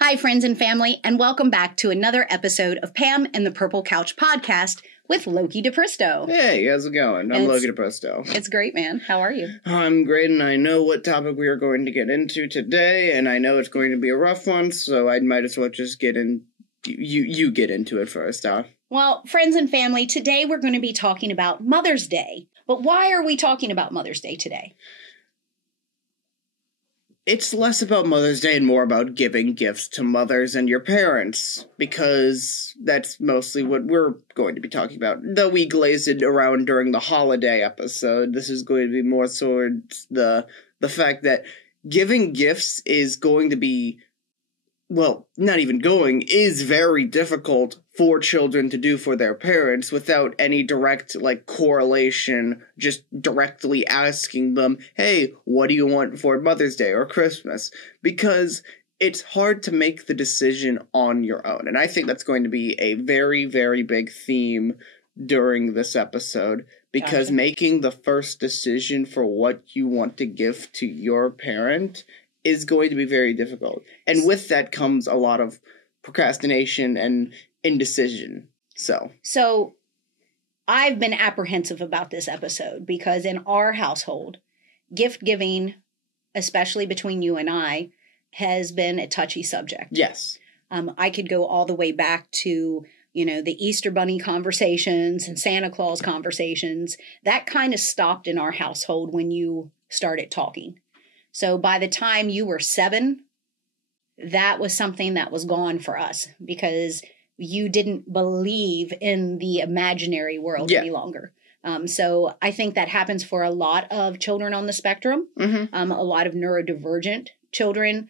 Hi, friends and family, and welcome back to another episode of Pam and the Purple Couch podcast with Loki DePristo. Hey, how's it going? I'm Loki DePristo. It's great, man. How are you? I'm great, and I know what topic we are going to get into today, and I know it's going to be a rough one, so I might as well just get in. You get into it first, huh? Well, friends and family, today we're going to be talking about Mother's Day. But why are we talking about Mother's Day today? It's less about Mother's Day and more about giving gifts to mothers and your parents, because that's mostly what we're going to be talking about. Though we glazed it around during the holiday episode, this is going to be more towards the fact that giving gifts is going to be, well, not even going, is very difficult for children to do for their parents without any direct, correlation, just directly asking them, hey, what do you want for Mother's Day or Christmas? Because it's hard to make the decision on your own. And I think that's going to be a very, very big theme during this episode, because making the first decision for what you want to give to your parent is going to be very difficult. And with that comes a lot of procrastination and indecision. So I've been apprehensive about this episode because in our household, gift giving, especially between you and I, has been a touchy subject. Yes. I could go all the way back to, the Easter Bunny conversations and Santa Claus conversations. That kind of stopped in our household when you started talking. So by the time you were 7, that was something that was gone for us because you didn't believe in the imaginary world any longer. So I think that happens for a lot of children on the spectrum. Mm-hmm. A lot of neurodivergent children,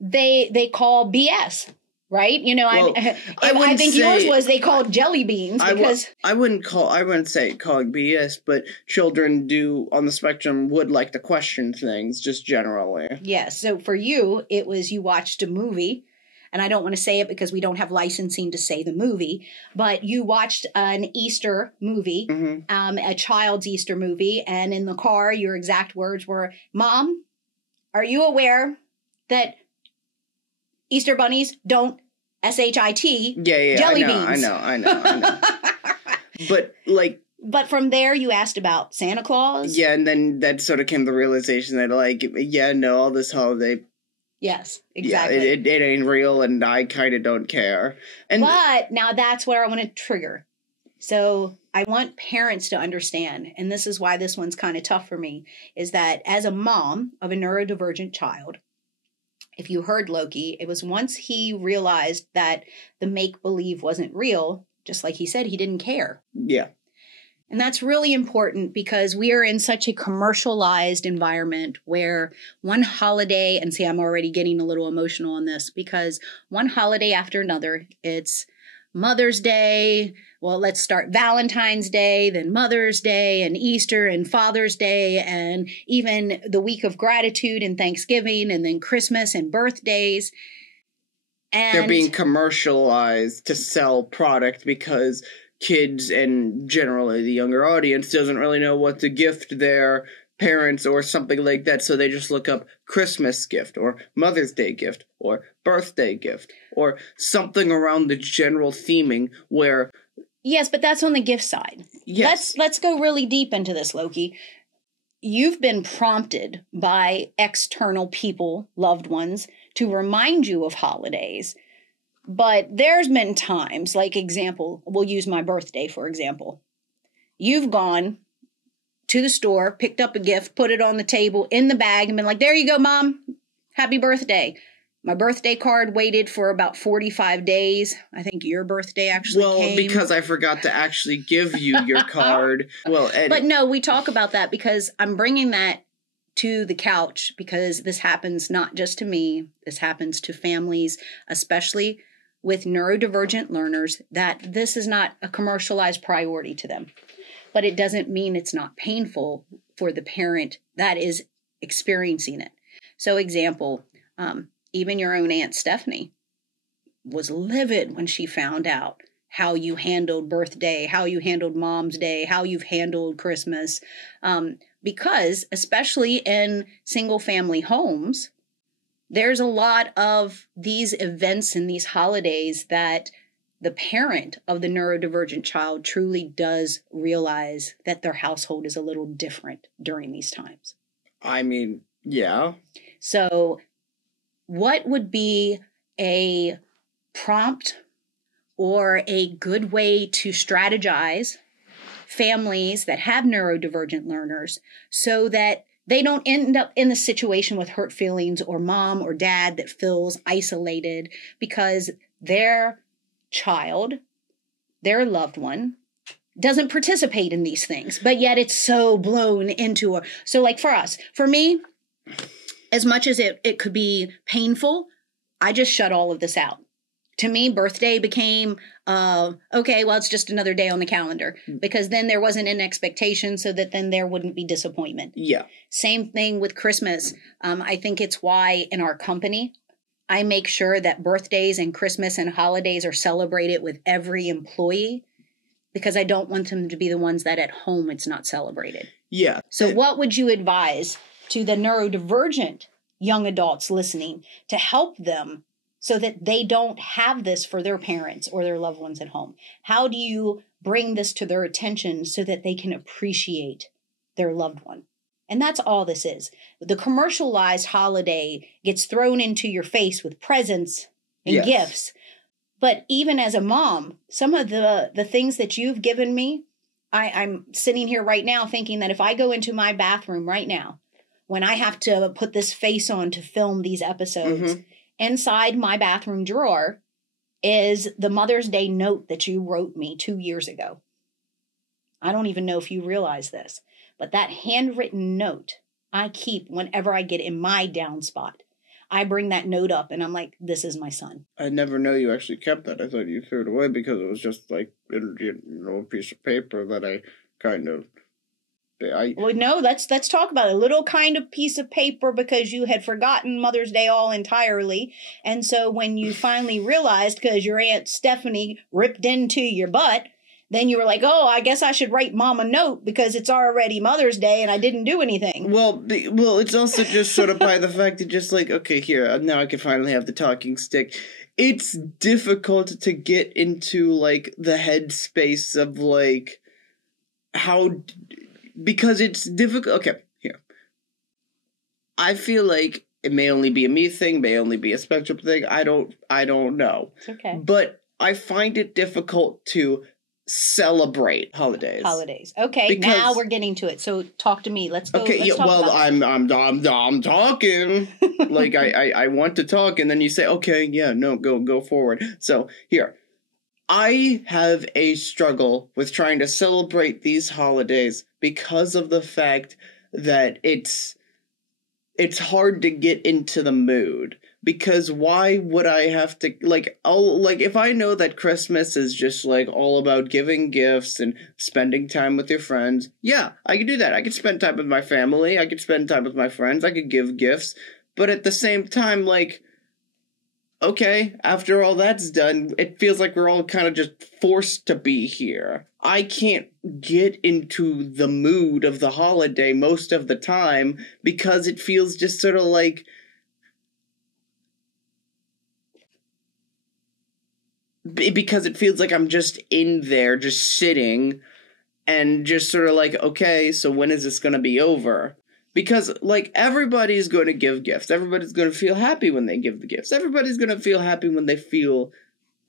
they call BS. Right? I think yours was they called jelly beans because I wouldn't say calling BS, but children on the spectrum would like to question things just generally. Yes. So for you, it was you watched a movie, and I don't want to say it because we don't have licensing to say the movie, but you watched an Easter movie, a child's Easter movie, and in the car, your exact words were, "Mom, are you aware that Easter bunnies don't shit jelly beans?" I know. But from there, you asked about Santa Claus. Yeah, and then that sort of came the realization that all this holiday. Yes, exactly. Yeah, it ain't real, and I kind of don't care. But now that's where I want to trigger. So I want parents to understand, and this is why this one's kind of tough for me, is that as a mom of a neurodivergent child, if you heard Loki, it was once he realized that the make-believe wasn't real, just like he said, he didn't care. Yeah. And that's really important because we are in such a commercialized environment where one holiday, and see, I'm already getting a little emotional on this, because one holiday after another, it's Mother's Day. Well, let's start Valentine's Day, then Mother's Day, and Easter, and Father's Day, and even the week of gratitude and Thanksgiving, and then Christmas and birthdays. And they're being commercialized to sell product because kids and generally the younger audience doesn't really know what to gift their parents or something like that, so they just look up Christmas gift or Mother's Day gift or birthday gift or something around the general theming where... Yes, but that's on the gift side. Yes. Let's go really deep into this, Loki. You've been prompted by external people, loved ones, to remind you of holidays. But there's been times, we'll use my birthday, for example. You've gone to the store, picked up a gift, put it on the table in the bag, and been like, there you go, Mom. Happy birthday. My birthday card waited for about 45 days. I think your birthday actually came. Well, because I forgot to actually give you your card. But no, we talk about that because I'm bringing that to the couch because this happens not just to me. This happens to families, especially with neurodivergent learners, that this is not a commercialized priority to them. But it doesn't mean it's not painful for the parent that is experiencing it. So example, even your own Aunt Stephanie was livid when she found out how you handled birthday, how you handled Mom's Day, how you've handled Christmas. Because especially in single family homes, there's a lot of these events and these holidays that the parent of the neurodivergent child truly does realize that their household is a little different during these times. I mean, yeah. So what would be a prompt or a good way to strategize families that have neurodivergent learners so that they don't end up in the situation with hurt feelings or mom or dad that feels isolated because their child, their loved one, doesn't participate in these things, but yet it's so blown into so like for us, for me, as much as it could be painful, I just shut all of this out. To me, birthday became, okay, well, it's just another day on the calendar, because then there wasn't an expectation, so that then there wouldn't be disappointment. Yeah. Same thing with Christmas. I think it's why in our company, I make sure that birthdays and Christmas and holidays are celebrated with every employee, because I don't want them to be the ones that at home it's not celebrated. Yeah. So what would you advise to the neurodivergent young adults listening to help them so that they don't have this for their parents or their loved ones at home? How do you bring this to their attention so that they can appreciate their loved one? And that's all this is. The commercialized holiday gets thrown into your face with presents and gifts. But even as a mom, some of the things that you've given me, I'm sitting here right now thinking that if I go into my bathroom right now, when I have to put this face on to film these episodes, inside my bathroom drawer is the Mother's Day note that you wrote me 2 years ago. I don't even know if you realize this, but that handwritten note I keep whenever I get in my down spot. I bring that note up and I'm like, this is my son. I never know you actually kept that. I thought you threw it away because it was just like, a piece of paper that I kind of... Well, no, let's talk about a little kind of piece of paper, because you had forgotten Mother's Day all entirely. And so when you finally realized, because your Aunt Stephanie ripped into your butt, then you were like, oh, I guess I should write Mom a note because it's already Mother's Day and I didn't do anything. Well, it's also just sort of by the fact that just like, okay, here, now I can finally have the talking stick. It's difficult to get into like the headspace of like how... Because it's difficult. Okay, here. I feel like it may only be a me thing, may only be a spectrum thing. I don't know. It's okay. But I find it difficult to celebrate holidays. Okay, because now we're getting to it. So talk to me. Let's go. Okay, let's talk well, about I'm talking. Like I want to talk, and then you say, okay, yeah, no, go forward. So here. I have a struggle with trying to celebrate these holidays because of the fact that it's hard to get into the mood. Because why would I have to, if I know that Christmas is just, like, all about giving gifts and spending time with your friends, yeah, I could do that. I could spend time with my family, I could spend time with my friends, I could give gifts, but at the same time, like... Okay, after all that's done, it feels like we're all kind of just forced to be here. I can't get into the mood of the holiday most of the time because it feels just sort of like... Because it feels like I'm just in there, just sitting, and just sort of like, okay, so when is this going to be over? Because, like, everybody's going to give gifts. Everybody's going to feel happy when they give the gifts. Everybody's going to feel happy when they feel,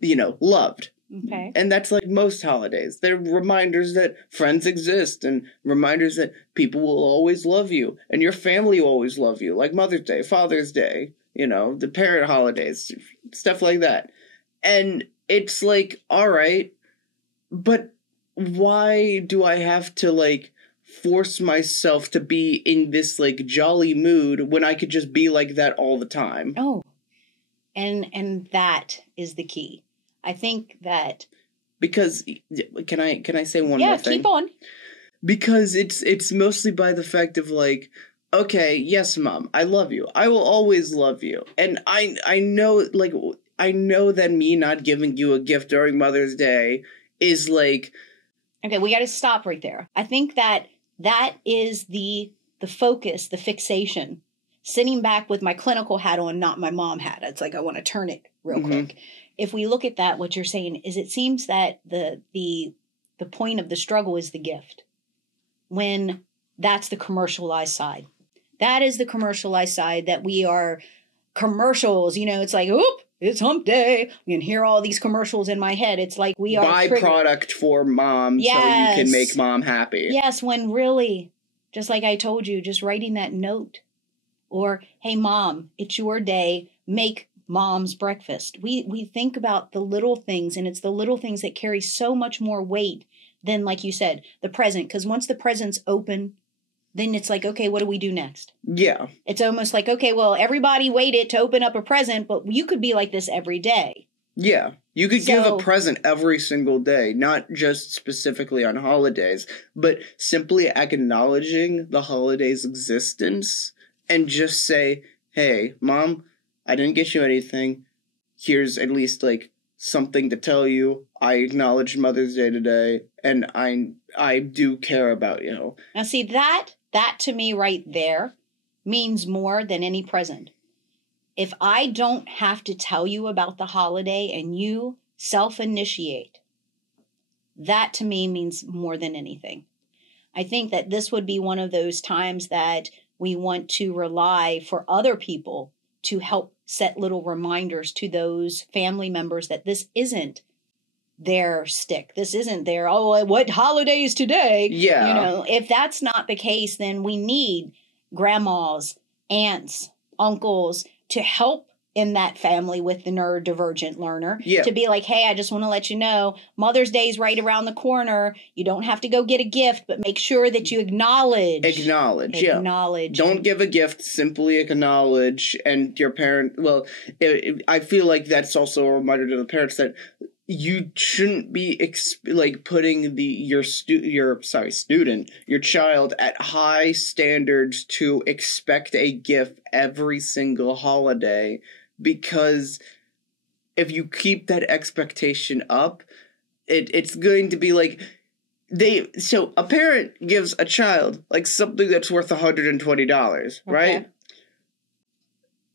loved. Okay. And that's like most holidays. They're reminders that friends exist and reminders that people will always love you and your family will always love you, like Mother's Day, Father's Day, the parent holidays, stuff like that. And it's like, all right, but why do I have to, like, force myself to be in this, like, jolly mood when I could just be like that all the time? Oh, and that is the key. I think that... Because, can I say one more thing? Yeah, keep on. Because it's mostly by the fact of, like, okay, yes, Mom, I love you. I will always love you. And I know, like, I know that me not giving you a gift during Mother's Day is, like... Okay, we got to stop right there. I think that is the focus, the fixation. sitting back with my clinical hat on, not my mom hat. It's like I want to turn it real quick. If we look at that, what you're saying is it seems that the point of the struggle is the gift, when that's the commercialized side. That is the commercialized side, that we are commercials. It's like, oop, it's hump day. You can hear all these commercials in my head. It's like we are byproduct for mom, so you can make mom happy. Yes, when really, just like I told you, just writing that note, or, hey, mom, it's your day. Make mom's breakfast. We think about the little things, and it's the little things that carry so much more weight than, like you said, the present. Because once the present's open, then it's like, okay, what do we do next? Yeah. It's almost like, okay, well, everybody waited to open up a present, but you could be like this every day. Yeah. You could give a present every single day, not just specifically on holidays, but simply acknowledging the holiday's existence and just say, hey, Mom, I didn't get you anything. Here's at least, like, something to tell you. I acknowledge Mother's Day today, and I do care about you. Now, see, that to me right there means more than any present. If I don't have to tell you about the holiday and you self-initiate, that to me means more than anything. I think that this would be one of those times that we want to rely for other people to help set little reminders to those family members that this isn't their stick. This isn't their, what holiday is today? Yeah. If that's not the case, then we need grandmas, aunts, uncles to help in that family with the neurodivergent learner. Yeah. To be like, hey, I just want to let you know, Mother's Day is right around the corner. You don't have to go get a gift, but make sure that you acknowledge. Yeah. Acknowledge. Don't give a gift, simply acknowledge. And your parent, I feel like that's also a reminder to the parents that you shouldn't be putting your student, your child, at high standards to expect a gift every single holiday, because if you keep that expectation up, it's going to be like so a parent gives a child like something that's worth $120, right? Okay.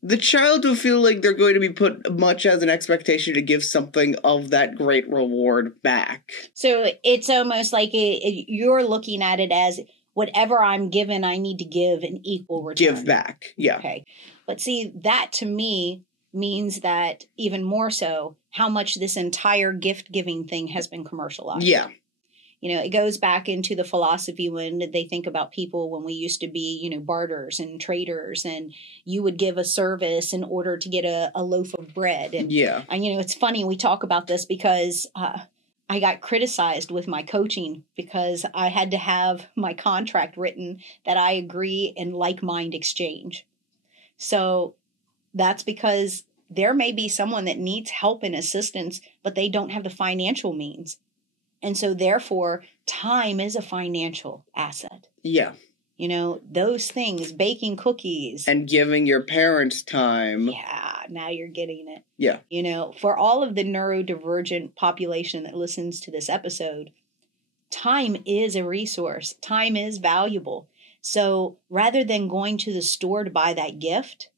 The child will feel like they're going to be put much as an expectation to give something of that great reward back. So it's almost like you're looking at it as whatever I'm given, I need to give an equal return. Give back, yeah. Okay. But see, that to me means that even more so, how much this entire gift-giving thing has been commercialized. Yeah. It goes back into the philosophy when they think about people when we used to be, barters and traders, and you would give a service in order to get a loaf of bread. And, yeah. And, it's funny we talk about this because I got criticized with my coaching because I had to have my contract written that I agree in like-mind exchange. So that's because there may be someone that needs help and assistance, but they don't have the financial means. And so, therefore, time is a financial asset. Yeah. Those things, baking cookies. And giving your parents time. Yeah, now you're getting it. Yeah. For all of the neurodivergent population that listens to this episode, time is a resource. Time is valuable. So, rather than going to the store to buy that gift,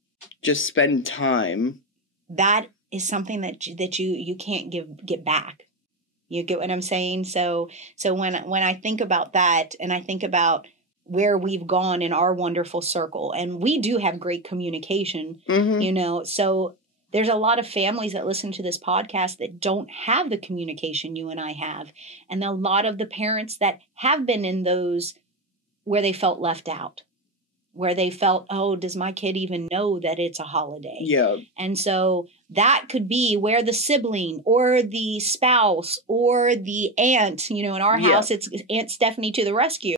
just spend time. That is something that you can't get back. You get what I'm saying? So when I think about that, and I think about where we've gone in our wonderful circle, and we do have great communication, so there's a lot of families that listen to this podcast that don't have the communication you and I have. And a lot of the parents that have been in those where they felt left out, where they felt, oh, does my kid even know that it's a holiday? Yeah. And so that could be where the sibling or the spouse or the aunt, in our house, it's Aunt Stephanie to the rescue.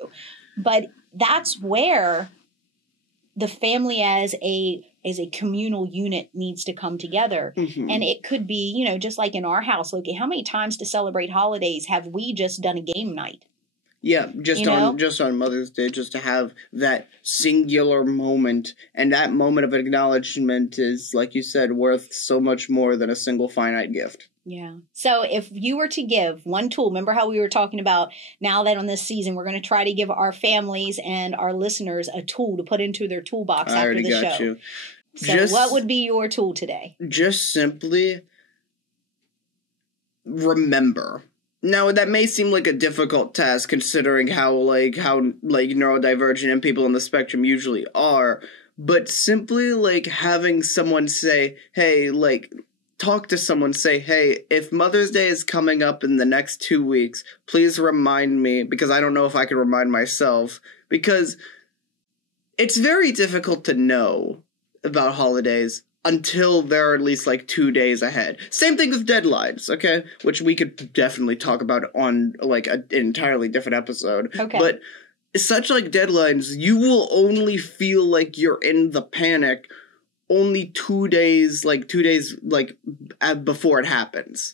But that's where the family as a communal unit needs to come together. Mm-hmm. And it could be, just like in our house, Loki, how many times to celebrate holidays have we just done a game night? Yeah, just on Mother's Day, just to have that singular moment. And that moment of acknowledgement is, like you said, worth so much more than a single finite gift. Yeah. So if you were to give one tool, remember how we were talking about now that on this season, we're going to try to give our families and our listeners a tool to put into their toolbox I after already the got show. you. So what would be your tool today? Just simply remember. Now, that may seem like a difficult task considering how neurodivergent and people on the spectrum usually are, but simply, like, having someone say, hey, like, talk to someone, say, hey, if Mother's Day is coming up in the next 2 weeks, please remind me, because I don't know if I can remind myself, because it's very difficult to know about holidays until they're at least, like, 2 days ahead. Same thing with deadlines, okay? Which we could definitely talk about on, like, an entirely different episode. Okay. But such, like, deadlines, you will only feel like you're in the panic only 2 days, before it happens.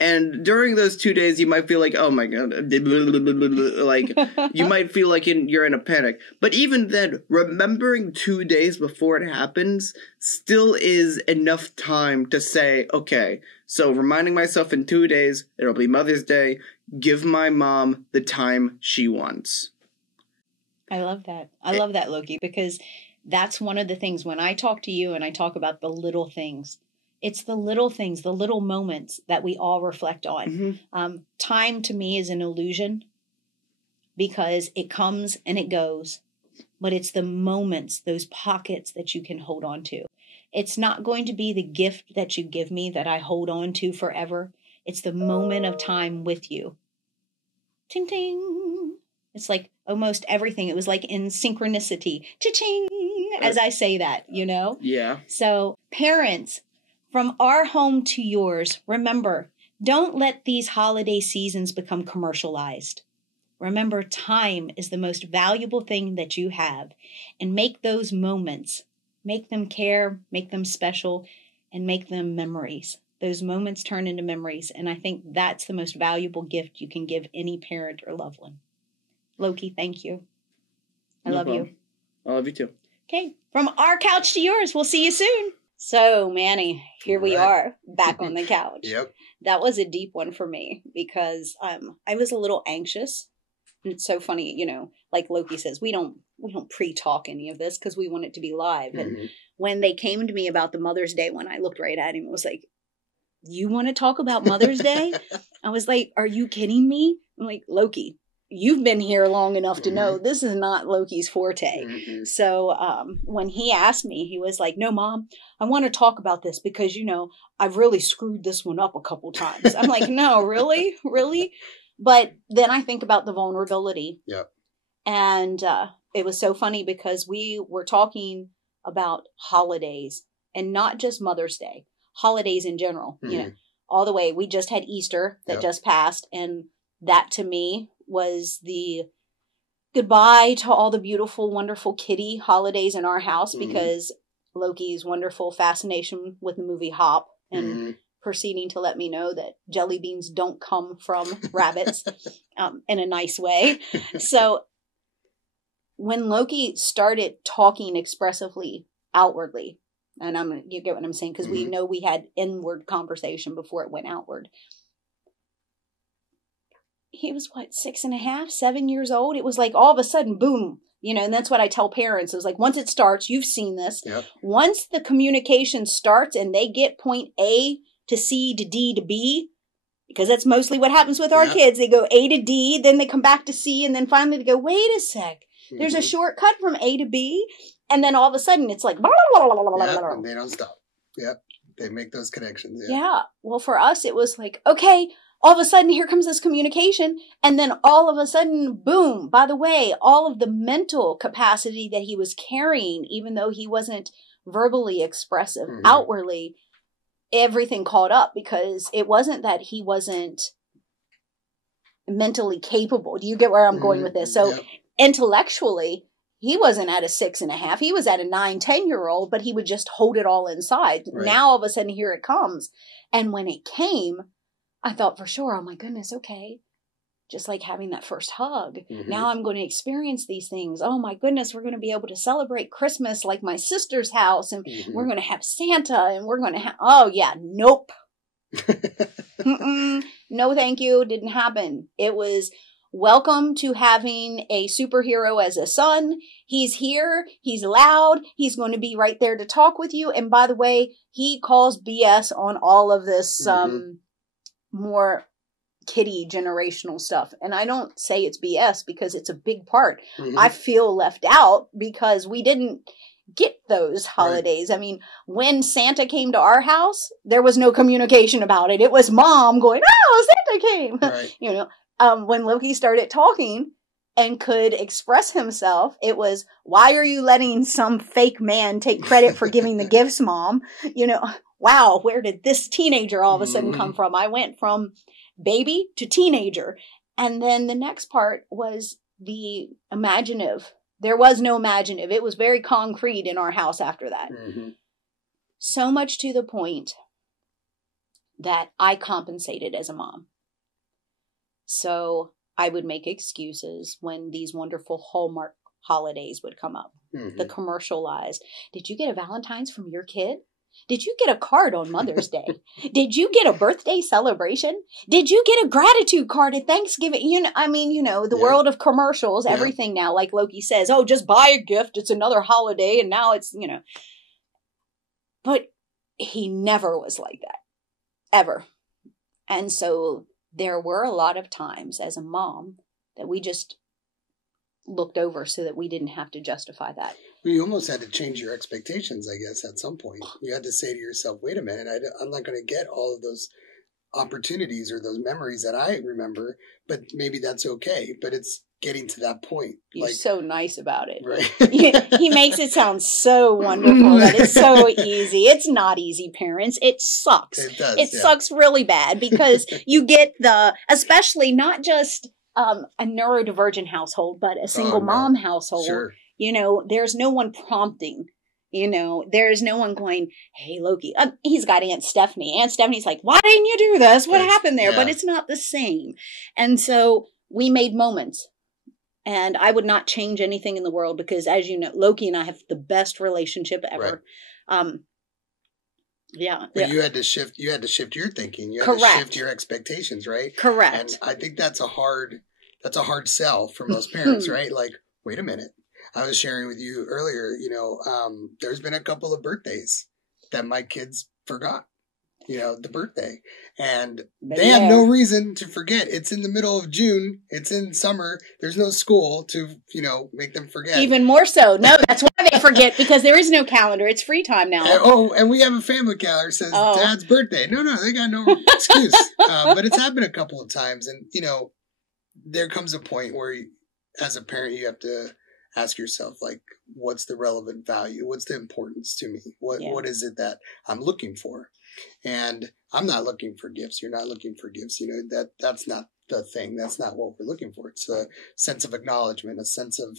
And during those 2 days, you might feel like, oh my god, like, you might feel like you're in a panic. But even then, remembering 2 days before it happens still is enough time to say, okay, so reminding myself in 2 days, it'll be Mother's Day, give my mom the time she wants. I love that. I love that, Loki, because that's one of the things when I talk to you and I talk about the little things. It's the little things, the little moments that we all reflect on. Mm-hmm. Time to me is an illusion because it comes and it goes, but it's the moments, those pockets that you can hold on to. It's not going to be the gift that you give me that I hold on to forever. It's the moment of time with you. Ting, ting. It's like almost everything. It was like in synchronicity. Cha-ching, as I say that, you know? Yeah. So parents, from our home to yours, remember, don't let these holiday seasons become commercialized. Remember, time is the most valuable thing that you have. And make those moments, make them care, make them special, and make them memories. Those moments turn into memories. And I think that's the most valuable gift you can give any parent or loved one. Loki, thank you. I love you. I love you too. Okay, from our couch to yours. We'll see you soon. So, Manny, here we are back on the couch. Yep. That was a deep one for me because I was a little anxious. And it's so funny, you know, like Loki says, we don't pre-talk any of this because we want it to be live. Mm-hmm. And when they came to me about the Mother's Day one, I looked right at him and was like, you want to talk about Mother's Day? I was like, are you kidding me? I'm like, Loki, you've been here long enough to know this is not Loki's forte. Mm-hmm. So when he asked me, he was like, no, Mom, I want to talk about this because, you know, I've really screwed this one up a couple times. I'm like, no, really? Really? But then I think about the vulnerability. Yep. And it was so funny because we were talking about holidays and not just Mother's Day, holidays in general, you know, all the way. We just had Easter that just passed. And that to me was the goodbye to all the beautiful, wonderful kitty holidays in our house because Loki's wonderful fascination with the movie Hop and proceeding to let me know that jelly beans don't come from rabbits in a nice way. So when Loki started talking expressively outwardly, and you get what I'm saying, because we know we had inward conversation before it went outward. He was 6.5, 7 years old. It was like all of a sudden, boom, you know, and that's what I tell parents. It was like, once it starts, you've seen this. Yep. Once the communication starts and they get point A to C to D to B, because that's mostly what happens with our kids. They go A to D, then they come back to C, and then finally they go, wait a sec. There's a shortcut from A to B. And then all of a sudden it's like, blah, blah, blah, blah, blah, Yep, blah. and they don't stop. Yep. They make those connections. Yeah. Well, for us, it was like, okay, all of a sudden here comes this communication. And then all of a sudden, boom, by the way, all of the mental capacity that he was carrying, even though he wasn't verbally expressive outwardly, everything caught up because it wasn't that he wasn't mentally capable. Do you get where I'm going with this? So intellectually, he wasn't at a 6.5. He was at a 9, 10-year-old, but he would just hold it all inside. Right. Now, all of a sudden, here it comes. And when it came, I thought for sure, oh my goodness, okay. Just like having that first hug. Now I'm going to experience these things. Oh my goodness, we're going to be able to celebrate Christmas like my sister's house. And we're going to have Santa and we're going to have, oh yeah, nope. No, thank you. Didn't happen. It was welcome to having a superhero as a son. He's here. He's loud. He's going to be right there to talk with you. And by the way, he calls BS on all of this more kiddie generational stuff. And I don't say it's BS because it's a big part. I feel left out because we didn't get those holidays. Right. I mean, when Santa came to our house, there was no communication about it. It was mom going, "Oh, Santa came." Right. You know, when Loki started talking and could express himself, it was, "Why are you letting some fake man take credit for giving the gifts, mom?" You know, wow, where did this teenager all of a sudden come from? I went from baby to teenager. And then the next part was the imaginative. There was no imaginative. It was very concrete in our house after that. So much to the point that I compensated as a mom. So I would make excuses when these wonderful Hallmark holidays would come up. The commercialized. Did you get a Valentine's from your kid? Did you get a card on Mother's Day? Did you get a birthday celebration? Did you get a gratitude card at Thanksgiving? You know, I mean, you know, the world of commercials, everything now, like Loki says, oh, just buy a gift. It's another holiday. And now it's, you know, but he never was like that, ever. And so there were a lot of times as a mom that we just looked over so that we didn't have to justify that. Well, you almost had to change your expectations, I guess, at some point. You had to say to yourself, wait a minute, I'm not going to get all of those opportunities or those memories that I remember, but maybe that's okay. But it's getting to that point. You're so nice about it. Right. He makes it sound so wonderful that it's so easy. It's not easy, parents. It sucks. It does. It sucks really bad because you get especially not just a neurodivergent household, but a single mom household. Sure. You know, there's no one prompting. You know, there's no one going, "Hey, Loki." He's got Aunt Stephanie. Aunt Stephanie's like, "Why didn't you do this? What happened there?" Yeah. But it's not the same. And so we made moments. And I would not change anything in the world because, as you know, Loki and I have the best relationship ever. Right. But you had to shift your thinking. You had to shift your expectations, right? Correct. And I think that's a hard sell for most parents, right? Like, wait a minute. I was sharing with you earlier, you know, there's been a couple of birthdays that my kids forgot, you know, the birthday. And they have no reason to forget. It's in the middle of June. It's in summer. There's no school to, you know, make them forget. Even more so. No, that's why they forget because there is no calendar. It's free time now. And we have a family calendar that says Dad's birthday. No, they got no excuse. But it's happened a couple of times. And, you know, there comes a point where as a parent, you have to ask yourself, like, what's the relevant value? What's the importance to me? What is it that I'm looking for? And I'm not looking for gifts. You're not looking for gifts. You know, that's not the thing. That's not what we're looking for. It's a sense of acknowledgement, a sense of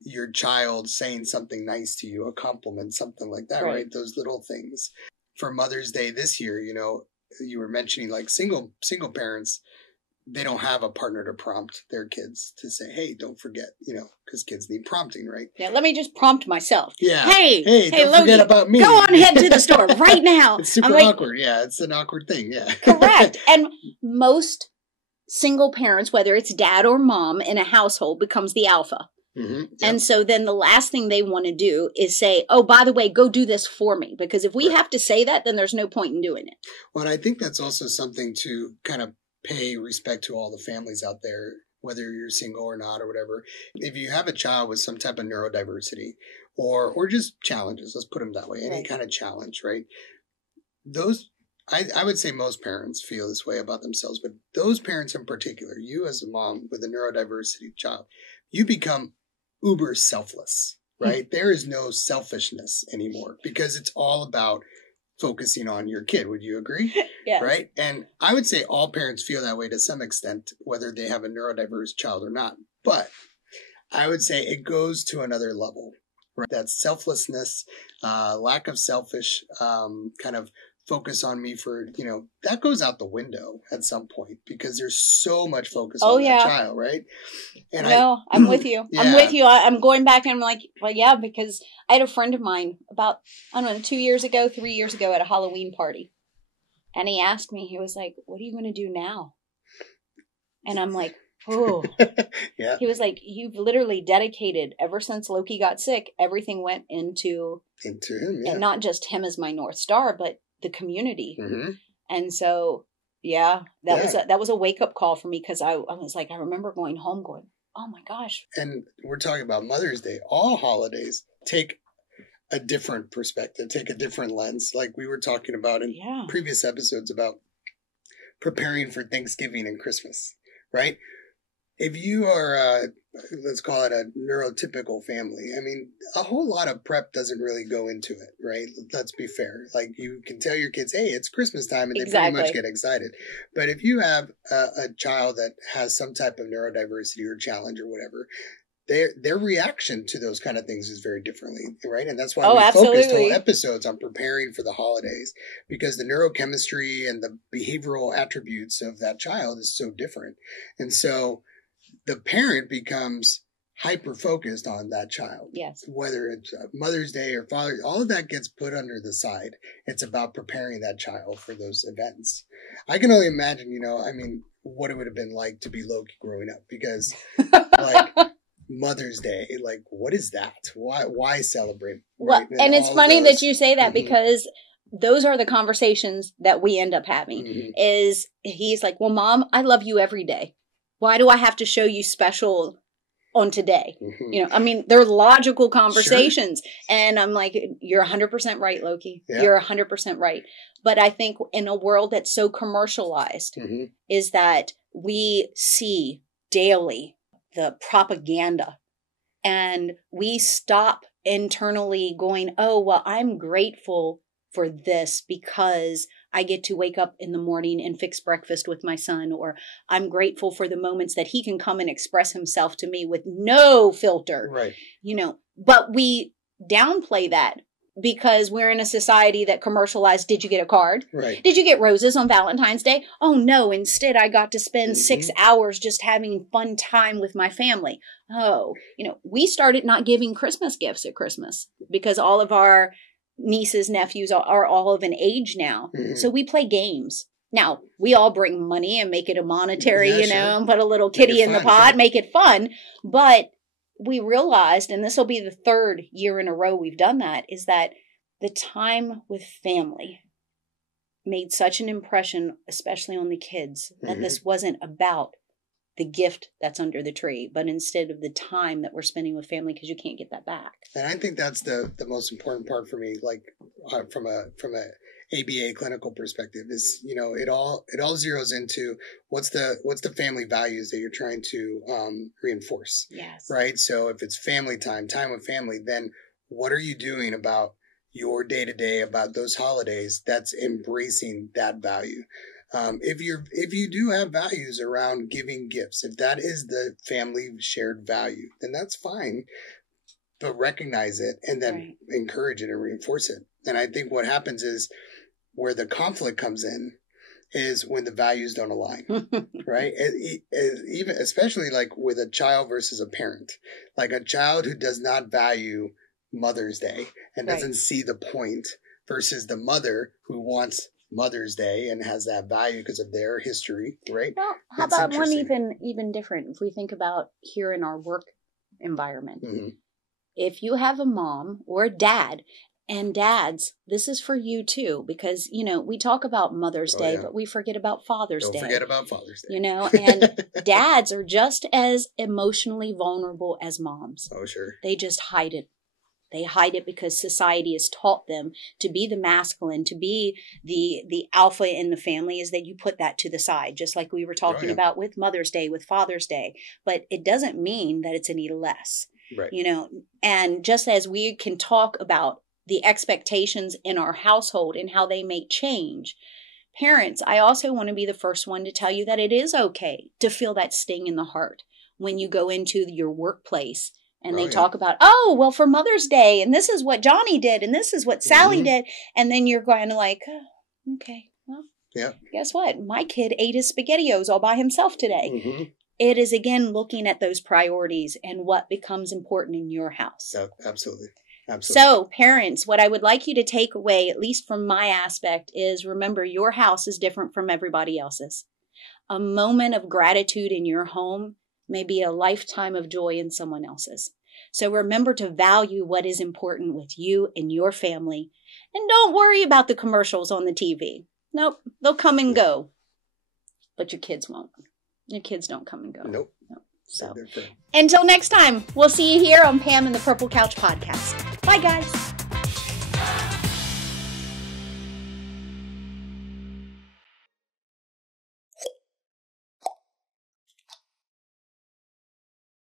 your child saying something nice to you, a compliment, something like that, right? Those little things. For Mother's Day this year, you know, you were mentioning like single parents, they don't have a partner to prompt their kids to say, "Hey, don't forget," you know, because kids need prompting, right? Yeah, let me just prompt myself. Yeah. Hey, don't Loki, forget about me. Go on ahead to the store right now. It's super awkward. Yeah, it's an awkward thing. Yeah. Correct. And most single parents, whether it's dad or mom in a household, becomes the alpha. Mm-hmm. Yep. And so then the last thing they want to do is say, "Oh, by the way, go do this for me." Because if we have to say that, then there's no point in doing it. Well, and I think that's also something to kind of pay respect to all the families out there, whether you're single or not or whatever. If you have a child with some type of neurodiversity or just challenges, let's put them that way, any kind of challenge, right? Those, I would say most parents feel this way about themselves, but those parents in particular, you as a mom with a neurodiversity child, you become uber selfless, right? There is no selfishness anymore because it's all about focusing on your kid. Would you agree? Yeah. Right? And I would say all parents feel that way to some extent, whether they have a neurodiverse child or not. But I would say it goes to another level, right? That selflessness, lack of selfish kind of focus on me for, you know, that goes out the window at some point because there's so much focus on that child, right? And I'm with you. I'm with you. I'm going back and I'm like, well, yeah, because I had a friend of mine about, 3 years ago at a Halloween party. And he asked me, he was like, what are you going to do now? And I'm like, oh. Yeah. He was like, you've literally dedicated, ever since Loki got sick, everything went into him, yeah. And not just him as my North Star, but the community. Mm-hmm. And so, yeah, that was a wake-up call for me, because I was like, I remember going home going, oh my gosh. And we're talking about Mother's Day. All holidays take a different perspective, take a different lens. Like we were talking about in previous episodes about preparing for Thanksgiving and Christmas, right? If you are, let's call it a neurotypical family, I mean, a whole lot of prep doesn't really go into it, right? Let's be fair. Like you can tell your kids, hey, it's Christmas time, and they pretty much get excited. But if you have a child that has some type of neurodiversity or challenge or whatever, their reaction to those kind of things is very differently, right? And that's why we focused whole episodes on preparing for the holidays, because the neurochemistry and the behavioral attributes of that child is so different. And so the parent becomes hyper-focused on that child. Yes. Whether it's Mother's Day or Father's, all of that gets put under the side. It's about preparing that child for those events. I can only imagine, what it would have been like to be Loki growing up, because like Mother's Day, like what is that? Why celebrate? Right? Well, and it's funny that you say that, because those are the conversations that we end up having. Is he's like, well, Mom, I love you every day. Why do I have to show you special on today? They're logical conversations. Sure. And I'm like, you're 100% right, Loki. Yeah. You're 100% right. But I think in a world that's so commercialized, is that we see daily the propaganda, and we stop internally going, oh, well, I'm grateful for this because I get to wake up in the morning and fix breakfast with my son, or I'm grateful for the moments that he can come and express himself to me with no filter. Right. But we downplay that because we're in a society that commercialized, did you get a card? Right. Did you get roses on Valentine's Day? Oh no, instead I got to spend 6 hours just having fun time with my family. Oh, we started not giving Christmas gifts at Christmas because all of our nieces, nephews are all of an age now. So we play games. Now, we all bring money and make it a monetary, and put a little kitty in the pot, make it fun. But we realized, and this will be the third year in a row we've done that, is that the time with family made such an impression, especially on the kids, that this wasn't about the gift that's under the tree, but instead of the time that we're spending with family, because you can't get that back. And I think that's the most important part for me, like from a ABA clinical perspective, is it all zeroes into what's the family values that you're trying to reinforce. Yes. Right. So if it's family time with family, then what are you doing about your day to day, about those holidays that's embracing that value? If you do have values around giving gifts, if that is the family shared value, then that's fine. But recognize it and then encourage it and reinforce it. And I think what happens is where the conflict comes in is when the values don't align, right? Even especially like with a child versus a parent, like a child who does not value Mother's Day and doesn't see the point versus the mother who wants Mother's Day and has that value because of their history, right? Well, how about one even different? If we think about here in our work environment, if you have a mom or a dad, and dads, this is for you too, because, we talk about Mother's Day, but we forget about Father's Day. Don't forget about Father's Day. And dads are just as emotionally vulnerable as moms. Oh, sure. They just hide it. They hide it because society has taught them to be the masculine, to be the alpha in the family, is that you put that to the side, just like we were talking about with Mother's Day, with Father's Day. But it doesn't mean that it's any less, right. And just as we can talk about the expectations in our household and how they may change, parents, I also want to be the first one to tell you that it is okay to feel that sting in the heart when you go into your workplace. And they talk about, well, for Mother's Day, and this is what Johnny did, and this is what Sally did. And then you're going to like, okay, well, guess what? My kid ate his SpaghettiOs all by himself today. It is, again, looking at those priorities and what becomes important in your house. Absolutely. Absolutely. So, parents, what I would like you to take away, at least from my aspect, is remember your house is different from everybody else's. A moment of gratitude in your home may be a lifetime of joy in someone else's. So remember to value what is important with you and your family. And don't worry about the commercials on the TV. Nope, they'll come and go. But your kids won't. Your kids don't come and go. Nope. So until next time, we'll see you here on Pam and the Purple Couch podcast. Bye, guys.